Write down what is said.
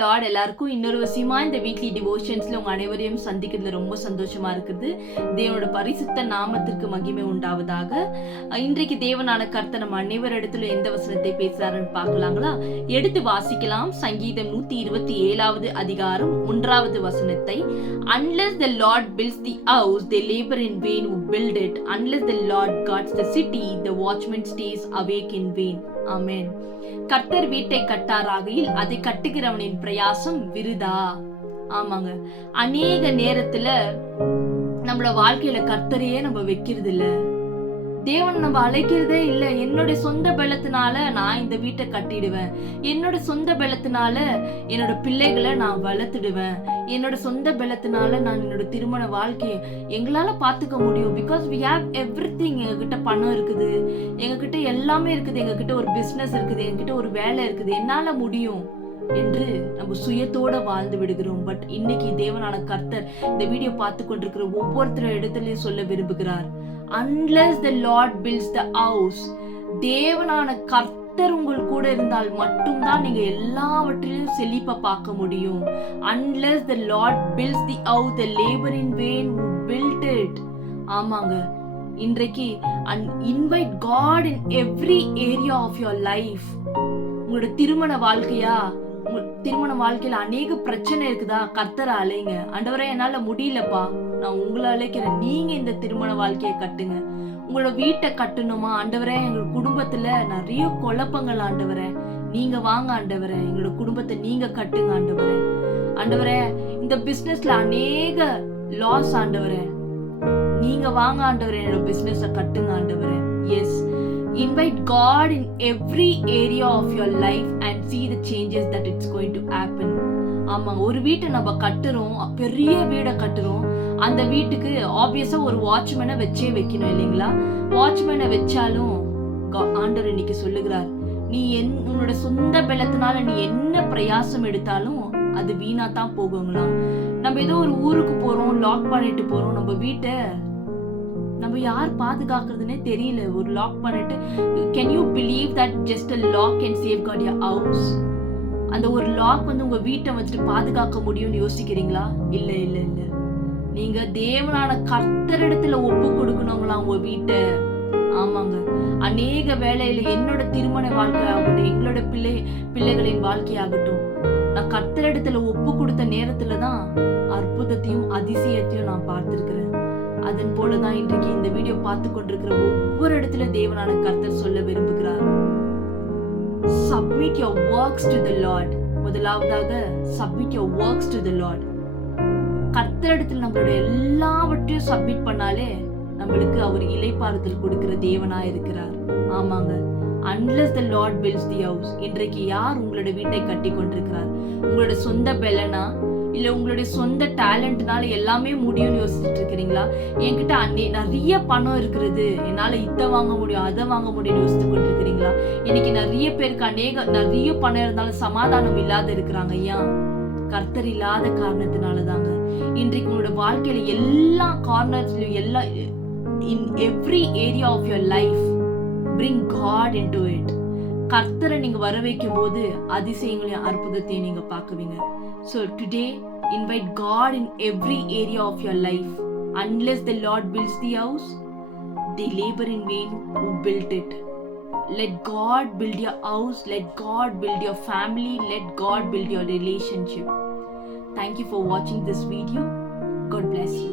Lord. எல்லாருக்கும் இன்னொரு விஷயமா இந்த வீக்லி டிவோஷன்ஸ்ல உங்க அனைவரையும் சந்திக்கிறதுல ரொம்ப சந்தோஷமா இருக்குது. தேவனோட பரிசுத்த நாமத்திற்கு மகிமை உண்டாவதாக. இன்றைக்கு தேவனான கர்த்தர் நம்ம அனைவரிடத்துல எந்த வசனத்தை பேசுறாருன்னு பார்க்கலாங்களா? எடுத்து வாசிக்கலாம். சங்கீதம் 127வது அதிகாரம் 1வது வசனத்தை. Unless the Lord builds the house, they labor in vain who build it. Unless the Lord guards the city, the watchman stays awake in vain. ஆமென். கர்த்தர் வீட்டை கட்டாராகையில் அதை கட்டுகிறவனின் பிரயாசம் விருதா. ஆமாங்க, அநேக நேரத்துல நம்மள வாழ்க்கையில கர்த்தரையே நம்ம வைக்கிறது இல்ல. தேவன் நம்ம அழைக்கிறதே இல்ல. என்னோட சொந்த பலத்தினால நான் இந்த வீட்டை கட்டிடுவேன், என்னோட சொந்த பலத்தினால என்னோட பிள்ளைகளை நான் வளர்த்துடுவேன், என்னோட சொந்த பலத்தினால நான் என்னோட திருமண வாழ்க்கையை எங்களால பாத்துக்க முடியும். Because we have everything. எங்ககிட்ட பணம் இருக்குது, எங்ககிட்ட எல்லாமே இருக்குது, எங்ககிட்ட ஒரு பிசினஸ் இருக்குது, எங்ககிட்ட ஒரு வேலை இருக்குது, என்னால முடியும் என்று நம்ம சுயத்தோட வாழ்ந்து விடுகிறோம். பட் இன்னைக்கு தேவனான கர்த்தர் இந்த வீடியோ பார்த்து கொண்டிருக்கிற ஒவ்வொருத்தர் இடத்துலயும் சொல்ல விரும்புகிறார், unless the Lord builds the house, தேவனான கர்த்தர் உங்கள் கூட இருந்தால் மட்டும்தான் நீங்க எல்லாவற்றிலும் செழிப்ப பார்க்க முடியும். Unless the Lord builds the house, the labor in vain who built it. ஆமாங்க, இன்றைக்கு invite God in every area of your life. உங்களோட திருமண வாழ்க்கையா, திருமண வாழ்க்கையில அநேக பிரச்சனை இருக்குதா? கர்த்தரை அழைங்க. ஆண்டவரே, என்னால முடியலப்பா, நான் உங்களை அழைக்கிறேன், நீங்க இந்த திருமண வாழ்க்கையை கட்டுங்க. உங்களோட வீட்டை கட்டணுமா? ஆண்டவரே, எங்க குடும்பத்துல நிறைய குழப்பங்கள், ஆண்டவரே நீங்க வாங்க, ஆண்டவரே எங்களோட குடும்பத்தை நீங்க கட்டுங்க, ஆண்டவரே. ஆண்டவரே, இந்த பிசினஸ்ல அநேக லாஸ், ஆண்டவரே நீங்க வாங்க, ஆண்டவரே என்னோட பிசினஸ கட்டுங்க, ஆண்டவரே. Yes, invite God in every area of your life and see the changes that it's going to happen. ஆமா, ஒரு வீட்டை நம்ம கட்டுறோம், பெரிய வீடை கட்டுறோம், அந்த வீட்டுக்கு ஆப்வியஸா ஒரு வாட்ச்மேனை வச்சே வைக்கணும் இல்லைங்களா? வாட்ச்மேனை வச்சாலும் ஆண்டவர் இன்னைக்கு சொல்லுகிறார், நீ உன்னோட சொந்த பலத்தினால நீ என்ன பிரயாசம் எடுத்தாலும் அது வீணா தான் போகுங்களா. நம்ம ஏதோ ஒரு ஊருக்கு போறோம், லாக் பண்ணிட்டு போறோம், நம்ம வீட்டை நம்ம யார் பாதுகாக்கிறதுனே தெரியல. ஒரு லாக் பண்ணிட்டு, can you believe that just a lock can safeguard your house? அந்த ஒரு லாக் உங்க வீட்டை வச்சுட்டு பாதுகாக்க முடியும்னு யோசிக்கிறீங்களா? இல்ல இல்ல இல்ல. நீங்க தேவனான கர்த்தரிடத்துல ஒப்பு கொடுக்கணுங்களா உங்க வீட்டை. ஆமாங்க, அநேக வேளையில என்னோட திருமண வாழ்க்கை ஆகட்டும், எங்களோட பிள்ளைகளின் வாழ்க்கையாகட்டும், நான் கர்த்தரிடத்துல ஒப்பு கொடுத்த நேரத்துலதான் அற்புதத்தையும் அதிசயத்தையும் நான் பார்த்திருக்கிறேன். அதன் போலதான் இன்றைக்கு இந்த வீடியோ பார்த்து கொண்டிருக்கிற ஒவ்வொரு இடத்துல தேவனான கர்த்தர் சொல்ல விரும்புகிறார், submit your works to the Lord. முதலாவதாக submit your works to the Lord. கர்த்தரிடத்தில் நம்மளோட எல்லாவற்றையும் சப்மிட் பண்ணாலே நம்மளுக்கு அவர் இளைப்பாறுதல் கொடுக்கிற தேவனா இருக்கிறார். ஆமாங்க, unless the Lord builds the house. இன்றைக்கு யார் உங்களோட வீட்டை கட்டி கொண்டிருக்கிறார்? உங்களோட சொந்த பலனா, இல்ல உங்களுடைய சொந்த டேலண்ட்னால எல்லாமே முடியும்னு யோசிச்சுட்டு இருக்கிறீங்களா? என்கிட்ட நிறைய பணம் இருக்கிறது, என்னால இதை வாங்க முடியும், அதை வாங்க முடியும்னு யோசித்து கொண்டிருக்கிறீங்களா? இன்னைக்கு நிறைய பேருக்கு நிறைய பணம் இருந்தாலும் சமாதானம் இல்லாத இருக்கிறாங்க. ஏன்? கர்த்தர் இல்லாத காரணத்தினாலதாங்க. இன்றைக்கு உங்களோட வாழ்க்கையில எல்லா கார்னர்ஸ்லயும், எல்லா in every area of your life bring God into it. கர்த்தரை நீங்க வர வைக்கும் போது அதிசயங்களையும் அற்புதத்தையும் நீங்க பார்க்குவீங்க. So today, invite God in every area of your life. Unless the Lord builds the house, they labor in vain who built it. Let God build your house, let God build your family, let God build your relationship. Thank you for watching this video. God bless you.